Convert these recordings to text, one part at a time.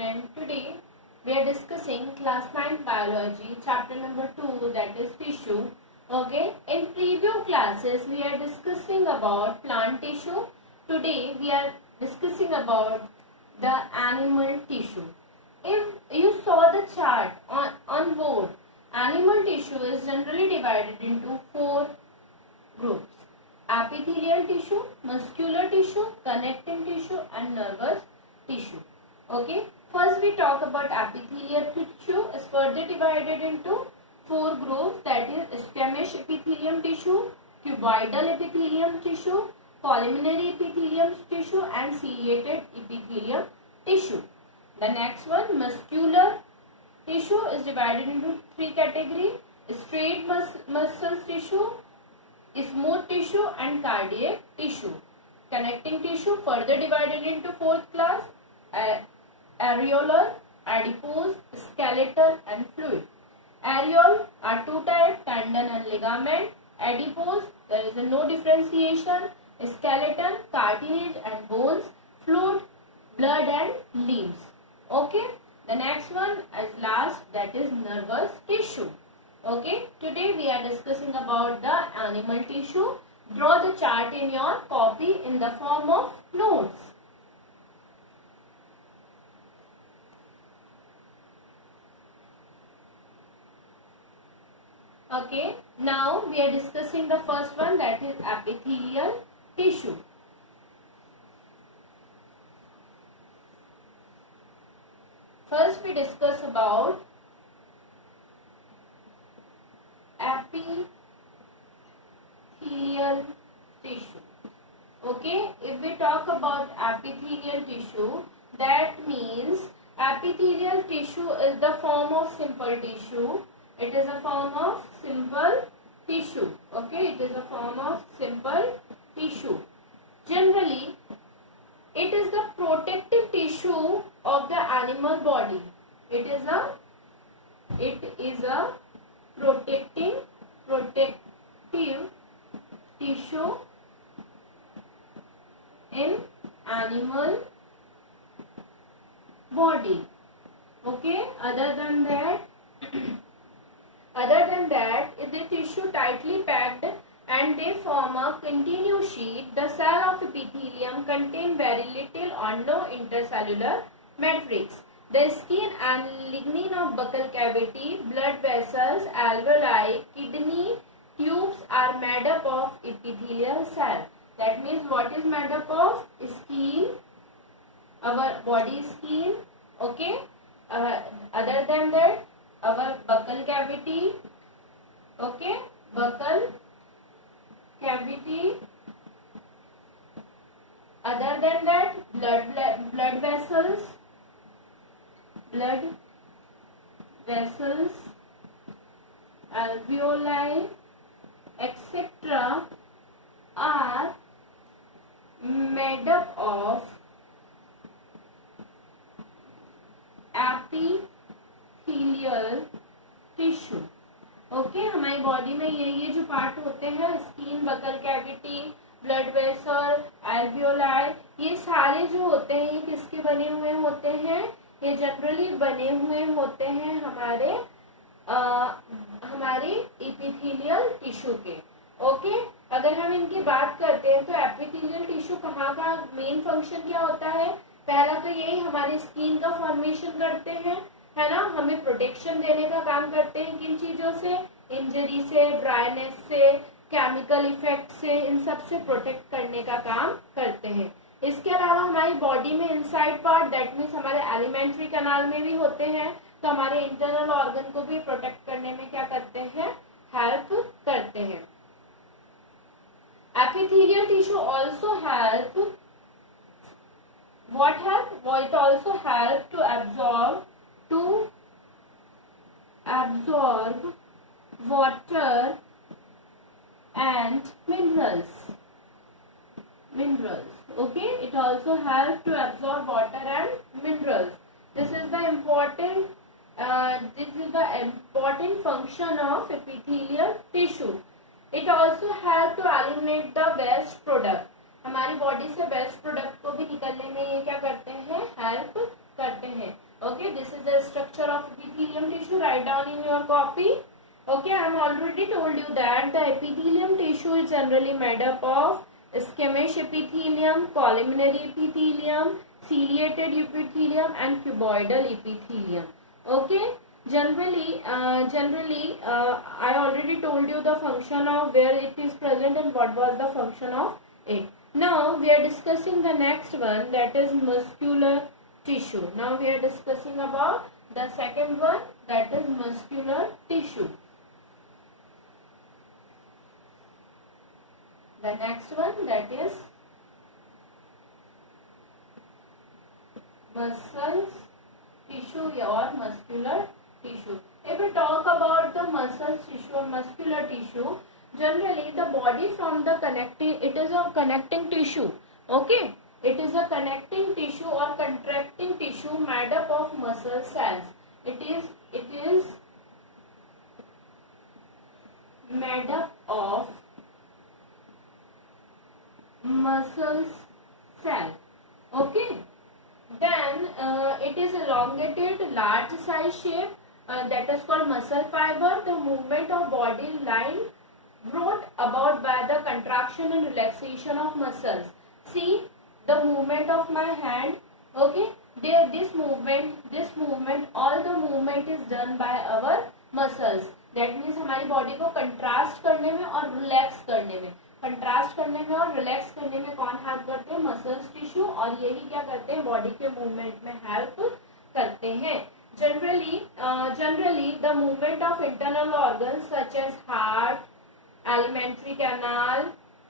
student. Today we are discussing class 9 biology chapter number 2, that is tissue. Okay, in preview classes we are discussing about plant tissue. Today we are discussing about the animal tissue. If you saw the chart on board, animal tissue is generally divided into 4 groups: epithelial tissue, muscular tissue, connecting tissue and nervous tissue. Okay, first we talk about epithelial tissue is further divided into 4 groups, that is squamous epithelium tissue, cuboidal epithelium tissue, columnar epithelium tissue and ciliated epithelium tissue. The next one, muscular tissue, is divided into 3 categories: straight muscles tissue, smooth tissue and cardiac tissue. Connecting tissue further divided into 4th class: areolar, adipose, skeletal and fluid. Areole are 2 types: tendon and ligament. Adipose, there is no differentiation. Skeleton, cartilage and bones. Fluid, blood and limbs. Okay, the next one as last, that is nervous tissue. Okay, today we are discussing about the animal tissue. Draw the chart in your copy in the form of notes. Okay, now we are discussing the first one, that is epithelial tissue. First we discuss about epithelial tissue. Okay, if we talk about epithelial tissue, that means epithelial tissue is the form of simple tissue. It is a form of simple tissue. Okay, it is a form of simple tissue. Generally, it is the protective tissue of the animal body. It is a protective tissue in animal body. Okay, other than that if the tissue tightly packed and they form a continuous sheet, the cell of epithelium contain very little or no intercellular matrix. The skin and lignin of buccal cavity, blood vessels, alveoli, kidney tubes are made up of epithelial cell. That means what is made up of? Skin, our body skin. Okay, other than that, our buccal cavity. Okay, buccal cavity. Other than that, blood vessels, alveoli, etc. are made up of epithelial tissue. Okay, हमारी body में ये जो part होते हैं, skin, buccal cavity, blood vessel, alveoli, ये सारे जो होते हैं ये किसके बने हुए होते हैं? ये जनरली बने हुए होते हैं हमारे एपिथेलियल टिश्यू के. ओके, अगर हम इनकी बात करते हैं तो एपिथेलियल टिश्यू कहाँ का मेन फंक्शन क्या होता है? पहला तो यही हमारे स्किन का फॉर्मेशन करते हैं, है ना, हमें प्रोटेक्शन देने का काम करते हैं. किन चीजों से? इंजरी से, ड्राइनेस से, केमिकल इफेक्ट से, इन सब से प्रोटेक्ट करने का काम करते हैं. इसके अलावा हमारी बॉडी में इनसाइड पार्ट, दैट मीन्स हमारे एलिमेंट्री कैनाल में भी होते हैं, तो हमारे इंटरनल ऑर्गन को भी प्रोटेक्ट करने में क्या करते हैं? हेल्प करते हैं. Epithelial tissue also help, what help? It also help to absorb water and minerals. Okay, it also helps to absorb water and minerals. This is the important function of epithelial tissue. It also helps to eliminate the waste product. हमारी body से waste product को भी निकलने में ये क्या करते हैं? हेल्प करते हैं. epithelium tissue? Write down in your copy. Okay, I am already told you that the epithelium tissue is generally made up of squamous epithelium, columnar epithelium, ciliated epithelium and cuboidal epithelium. Okay, generally I already told you the function of where it is present and what was the function of it. Now we are discussing the next one, that is muscular tissue. Now we are discussing about the second one, that is muscular tissue. The next one, that is muscles tissue or muscular tissue. If we talk about the muscle tissue or muscular tissue, generally the body from the connecting, it is a connecting tissue. Okay, it is a connecting tissue or contracting tissue made up of muscle cells. It is made up of muscle cell. Okay, then it is elongated, large size shape, that is called muscle fiber. The movement of body line brought about by the contraction and relaxation of muscles. See the movement of my hand. Okay, there this movement, all the movement is done by our muscles. That means हमारी body को contrast करने में और relax करने में, contrast करने में और रिलैक्स करने में कौन हेल्प करते हैं? मसल्स टिश्यू, और यही क्या करते हैं? बॉडी के मूवमेंट में हेल्प करते हैं. Generally the movement of internal organs such as heart, alimentary canal,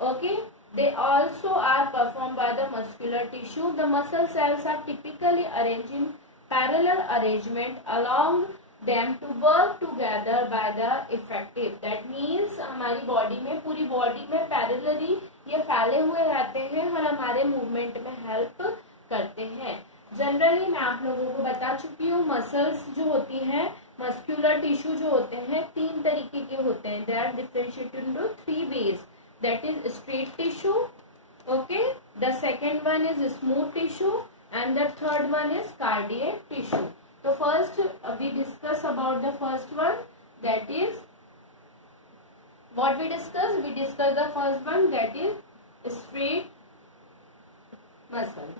okay, they also are performed by the muscular tissue. The muscle cells are typically arranged in parallel arrangement along them to work together by the effective. That means हमारी body में, पूरी body में parallelly ये फैले हुए रहते हैं और हमारे मूवमेंट में हेल्प करते हैं. जनरली मैं आप लोगों को बता चुकी हूँ, मसल्स जो होती हैं, मस्क्यूलर टिश्यू जो होते हैं, तीन तरीके के होते हैं. They are differentiated into three ways, that is straight tissue, okay, the second one is smooth tissue and the third one is cardiac tissue. So first we discuss about the first one, that is what we discuss. We discuss the first one, that is straight muscle.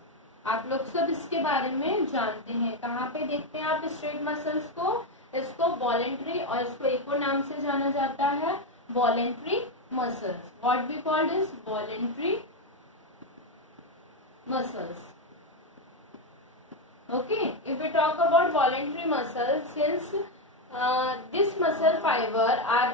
आप लोग सब इसके बारे में जानते हैं. कहाँ पे देखते हैं आप स्ट्रेट मसल्स को? इसको वॉलेंट्री, और इसको एक और नाम से जाना जाता है voluntary muscles. What we called is voluntary muscles. Okay, if we talk about voluntary muscles, since this muscle fiber are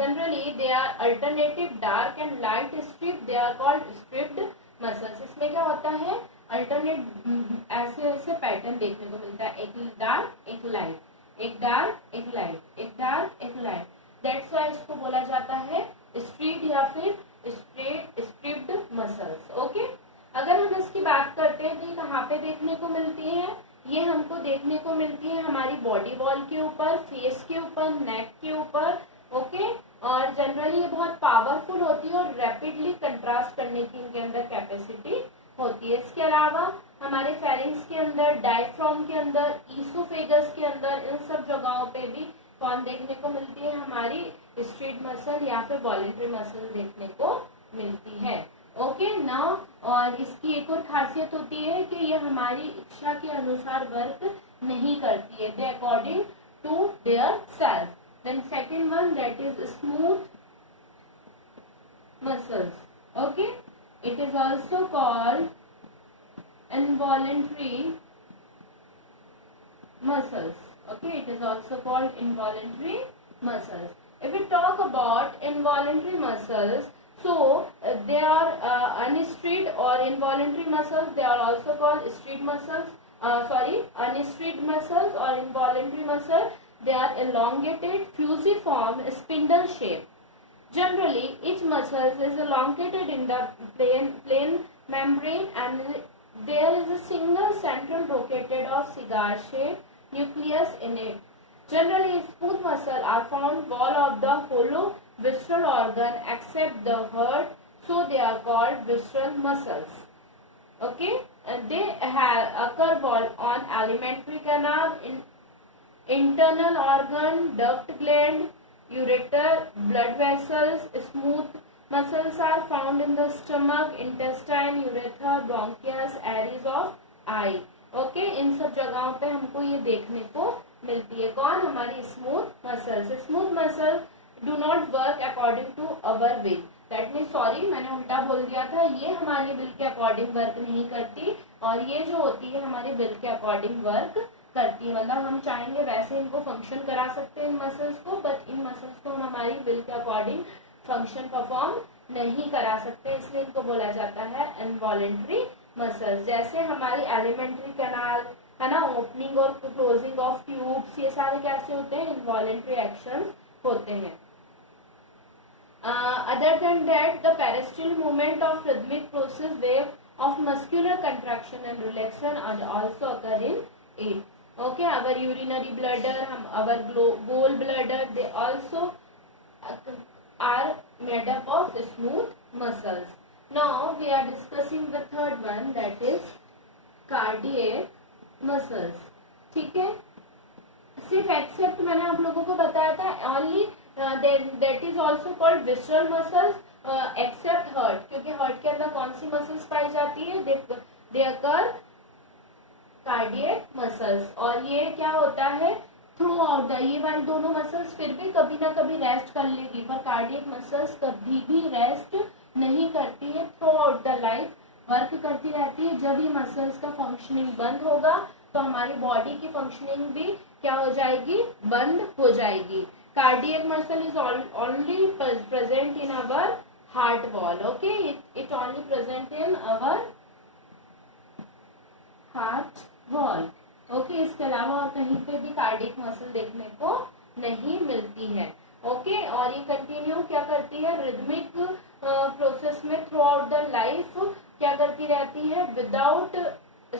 generally they are alternative dark and light strip, they are called stripped muscles. इसमें क्या होता है? Alternate ऐसे pattern देखने को मिलता है, एक डार्क एक लाइट, एक डार्क एक लाइट, एक डार्क एक लाइट. दैट्स व्हाई इसको बोला जाता है स्ट्रीट या फिर स्ट्रेट स्ट्रिप्ड मसल्स. ओके, अगर हम इसकी बात करते हैं तो ये कहाँ पे देखने को मिलती है? ये हमको देखने को मिलती है हमारी बॉडी वॉल के ऊपर, फेस के ऊपर, नेक के ऊपर. ओके, और जनरली ये बहुत पावरफुल होती है और रैपिडली कंट्रास्ट करने की इनके अंदर कैपेसिटी होती है. इसके अलावा हमारे फेरिंग्स के अंदर, डायफ्राम के अंदर, ईसोफेगस के अंदर, इन सब जगहों पे भी कौन देखने को मिलती है? हमारी स्ट्रेट मसल या फिर वॉलेंट्री मसल देखने को मिलती है. ओके ना, और इसकी एक और खासियत होती है कि ये हमारी इच्छा के अनुसार वर्क नहीं करती है. They according to their self. Then second one, that is smooth muscles. Okay, it is also called involuntary muscles. Okay, it is also called involuntary muscles. If we talk about involuntary muscles, so they are unstraight or involuntary muscles. They are also called straight muscles. Unstraight muscles or involuntary muscle. They are elongated, fusiform, spindle shape. Generally, each muscle is elongated in the plain membrane, and there is a single central located or cigar-shaped nucleus in it. Generally, smooth muscles are found wall of the hollow visceral organ except the heart, so they are called visceral muscles. Okay, and they have occur wall on alimentary canal, internal organ, duct gland, ureter, blood vessels. Smooth muscles are found in the stomach, intestine, urethra, bronchus, areas of eye. Okay, इन सब जगहों पे हमको ये देखने को मिलती है। कौन? हमारी smooth muscles. Smooth muscle do not work according to our will. That mean, sorry मैंने उल्टा बोल दिया था, ये हमारी विल के अकॉर्डिंग वर्क नहीं करती, और ये जो होती है हमारे विल के अकॉर्डिंग वर्क करती है। मतलब हम चाहेंगे वैसे इनको फंक्शन करा सकते हैं इन मसल्स को, बट इन मसल्स को हम हमारी विल के अकॉर्डिंग फंक्शन परफॉर्म नहीं करा सकते, इसलिए इनको बोला जाता है इनवॉलेंट्री मसल्स। जैसे हमारी एलिमेंट्री कैनाल है ना, ओपनिंग और क्लोजिंग ऑफ ट्यूब्स, ये सारे कैसे होते हैं? इनवॉलेंट्री एक्शंस होते हैं। Other than that, the peristyle movement of rhythmic process wave of muscular contraction and relaxation are also occur in it. Okay, our urinary bladder, our gall bladder, they also are made up of smooth muscles. Now we are discussing the third one, that is cardiac muscles. ठीक है, सिर्फ accept मैंने आप लोगों को बताया था only that is also called visceral muscles except heart, क्योंकि heart के अंदर कौन सी मसल्स पाई जाती है? they occur cardiac muscles। और ये क्या होता है? थ्रू आउट द, ये वाली दोनों मसल्स फिर भी कभी ना कभी रेस्ट कर लेगी, पर कार्डियक मसल्स कभी भी रेस्ट नहीं करती है, through out the life work करती रहती है। जब ये मसल्स का फंक्शनिंग बंद होगा तो हमारी बॉडी की फंक्शनिंग भी क्या हो जाएगी? बंद हो जाएगी। Cardiac muscle is only present in our heart wall. Okay, it only present in our heart wall. Okay, इसके अलावा और कहीं पे भी कार्डियक मसल देखने को नहीं मिलती है। ओके, और ये कंटिन्यू क्या करती है? रिदमिक प्रोसेस में थ्रू आउट द लाइफ क्या करती रहती है? Without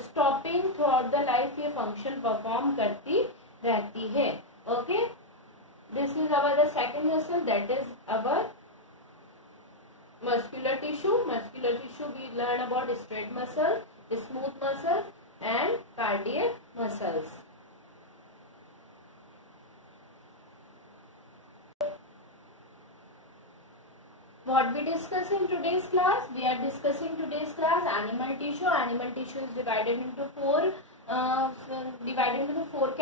stopping through out the life ये फंक्शन परफॉर्म करती रहती है। Okay, this is our the second muscle, that is our muscular tissue. Muscular tissue we learn about straight muscle, smooth muscle and cardiac muscles. What we discuss in today's class? We are discussing today's class animal tissue. Animal tissue is divided into four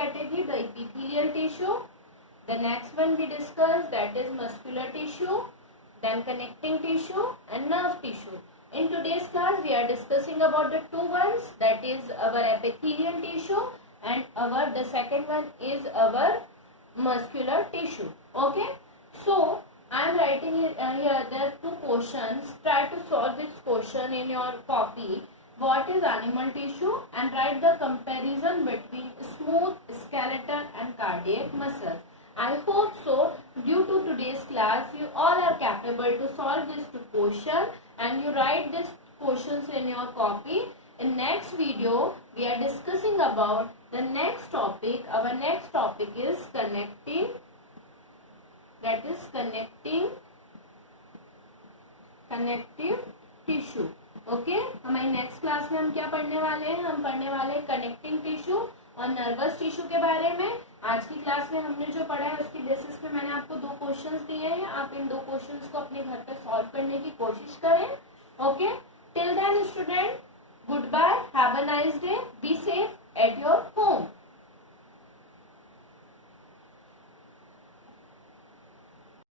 categories. The epithelial tissue. The next one we discuss, that is muscular tissue, then connecting tissue and nerve tissue. In today's class we are discussing about the two ones, that is our epithelial tissue and the second one is our muscular tissue. Okay, so I am writing here there are two questions. Try to solve this question in your copy. What is animal tissue? And write the comparison between smooth skeletal and cardiac muscles. I hope so. Due to today's class, you all are capable to solve this question and you write these questions in your copy. In next video, we are discussing about the next topic. Our next topic is connecting. That is connective tissue. Okay? हमारी next class में हम क्या पढ़ने वाले हैं? हम पढ़ने वाले हैं कनेक्टिंग टिश्यू और नर्वस टिश्यू के बारे में। आज की क्लास में हमने जो पढ़ा है उसकी बेसिस पे मैंने आपको दो क्वेश्चंस दिए हैं। आप इन दो क्वेश्चंस को अपने घर पे सॉल्व करने की कोशिश करें। Okay, till then student, good bye, have a nice day, be safe at your home.